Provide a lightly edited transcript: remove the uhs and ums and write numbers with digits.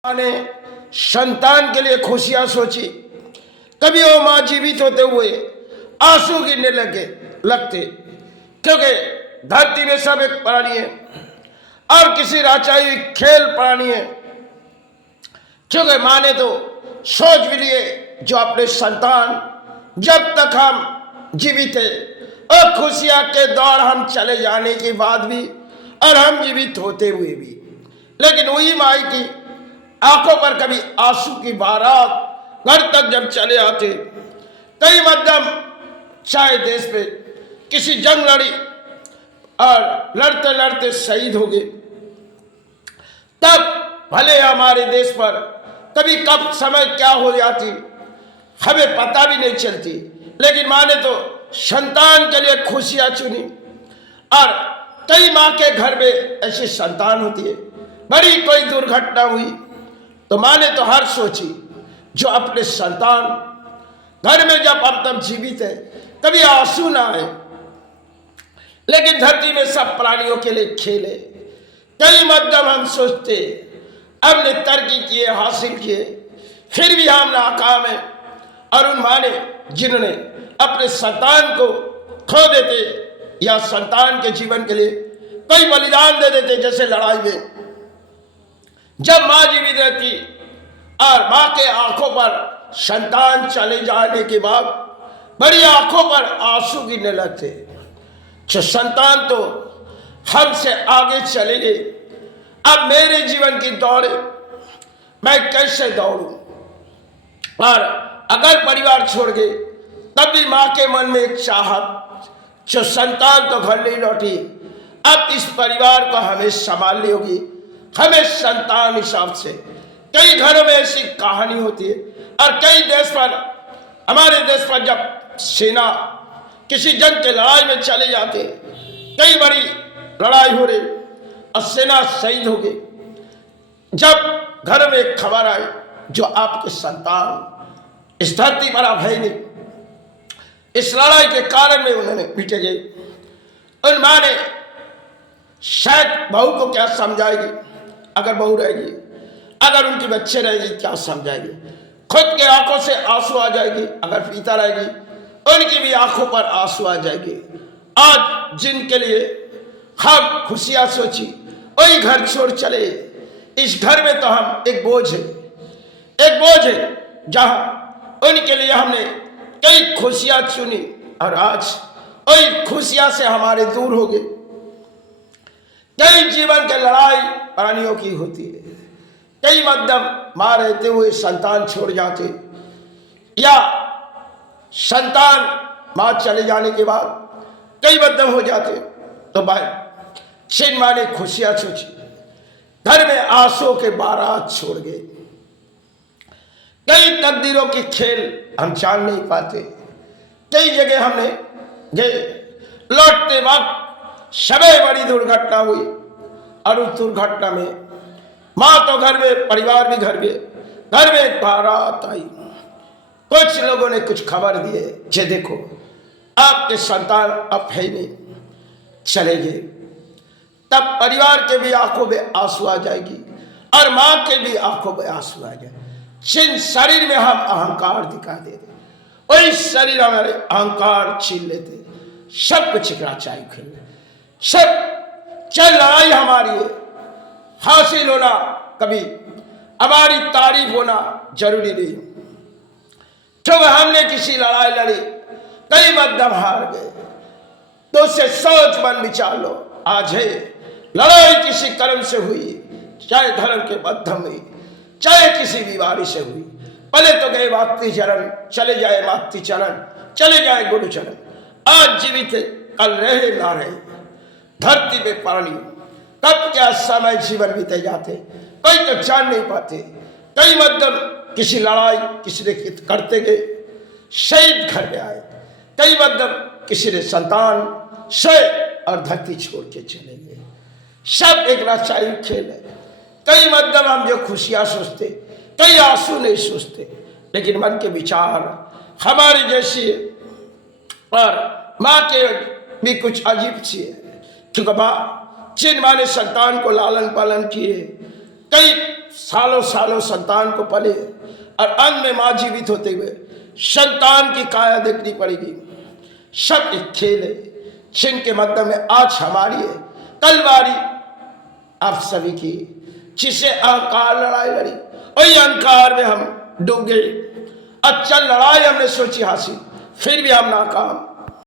माँ ने संतान के लिए खुशियां सोची। कभी वो माँ जीवित होते हुए आंसू गिरने लगते, क्योंकि धरती में सब एक प्राणी है और किसी राचाई खेल प्राणी है। क्योंकि माँ ने तो सोच भी लिए जो अपने संतान जब तक हम जीवित है और खुशियां के दौर हम चले जाने के बाद भी और हम जीवित होते हुए भी, लेकिन वही माँ की आंखों पर कभी आंसू की बारात घर तक जब चले आते, कई मध्यम चाहे देश पे किसी जंग लड़ी और लड़ते लड़ते शहीद हो गए, तब भले हमारे देश पर कभी कब समय क्या हो जाती हमें पता भी नहीं चलती, लेकिन माँ ने तो संतान के लिए खुशियां चुनी। और कई माँ के घर में ऐसी संतान होती है, बड़ी कोई दुर्घटना हुई तो माँ ने तो हर सोची जो अपने संतान घर में जब अब तक जीवित है कभी आंसू ना आए। लेकिन धरती में सब प्राणियों के लिए खेल है। कई मध्यम हम सोचते हमने तरक्की किए, हासिल किए, फिर भी हम नाकाम है। और उन माँ ने जिन्होंने अपने संतान को खो देते या संतान के जीवन के लिए कोई बलिदान दे देते, जैसे लड़ाई में जब माँ जीवित रहती और माँ के आंखों पर संतान चले जाने के बाद बड़ी आंखों पर आंसू गिरने लगते। जो संतान तो हमसे आगे चले गए, अब मेरे जीवन की दौड़ मैं कैसे दौड़ूं। और अगर परिवार छोड़ गए तब भी माँ के मन में एक चाहत, जो संतान तो घर नहीं लौटी, अब इस परिवार को हमें संभालनी होगी, हमें संतान हिसाब से। कई घरों में ऐसी कहानी होती है और कई देश पर, हमारे देश पर जब सेना किसी जंग के लड़ाई में चले जाते, कई बड़ी लड़ाई हो रही और सेना शहीद हो गई, जब घर में एक खबर आई जो आपके संतान इस धरती पर अब है नहीं, इस लड़ाई के कारण में उन्होंने मिटे गए। उन माँ ने शायद बहू को क्या समझाएगी, अगर बहू रहेगी, अगर उनके बच्चे रहेगी क्या समझाएगी, खुद के आंखों से आंसू आ जाएगी, अगर पिता रहेगी उनकी भी आंखों पर आंसू आ जाएगी। आज जिनके लिए हम खुशियां सोची वही घर छोड़ चले, इस घर में तो हम एक बोझ है जहां उनके लिए हमने कई खुशियां चुनी और आज वही खुशियां से हमारे दूर हो गए। कई जीवन के लड़ाई प्राणियों की होती है, कई मध्यम मां रहते हुए संतान छोड़ जाते या संतान मां चले जाने के बाद कई मध्यम हो जाते। तो भाई जिन मां ने खुशियां सोची घर में आंसू के बारात छोड़ गए। कई तकदीरों की खेल हम जान नहीं पाते, कई जगह हमने गए, लौटते वक्त समय बड़ी दुर्घटना हुई और उस दुर्घटना में माँ तो घर में, परिवार भी घर में एक बारात आई। कुछ लोगों ने कुछ खबर दिए, जे देखो आपके संतान अब है नहीं, चले गए। तब परिवार के भी आंखों में आंसू आ जाएगी और माँ के भी आंखों में आंसू आ जाए। जिन शरीर में हम अहंकार दिखा देते वही शरीर हमारे अहंकार छीन लेते, सब कुछ चिकराचाई खेल, सब चल लड़ाई हमारी है, हासिल होना कभी हमारी तारीफ होना जरूरी नहीं। क्योंकि हमने किसी लड़ाई लड़ी, कई मध्यम हार गए, तो उससे सोच मन विचार लो। आज है लड़ाई किसी कर्म से हुई, चाहे धर्म के मध्यम हुई, चाहे किसी बीमारी से हुई, पहले तो गए मातृ चरण, चले जाए मातृ चरण, चले जाए गुरु चरण। आज जीवित है, कल रहे ना रहे, धरती पे प्राणी कब क्या समय जीवन बीते जाते कोई तो जान नहीं पाते। कई मध्यम किसी लड़ाई किसी ने करते गए, शहीद घर में आए, कई मध्यम किसी ने संतान से और धरती छोड़ के चले गए। सब एक राचाई खेल है। कई मध्यम हम जो खुशियां सोचते, कई आंसू नहीं सोचते, लेकिन मन के विचार हमारी जैसी है और माँ के भी कुछ अजीब सी है। क्योंकि माँ, जिन माँ ने संतान को लालन पालन किए, कई सालों सालों संतान को पले और अंत में मां जीवित होते हुए संतान की काया देखनी पड़ेगी। सब एक खेल है जिनके मध्य में आज हमारी है, कल बारी आप सभी की। जिसे अहंकार लड़ाई लड़ी वही अहंकार में हम डूब गए। अच्छा लड़ाई हमने सोची हासिल, फिर भी हम नाकाम।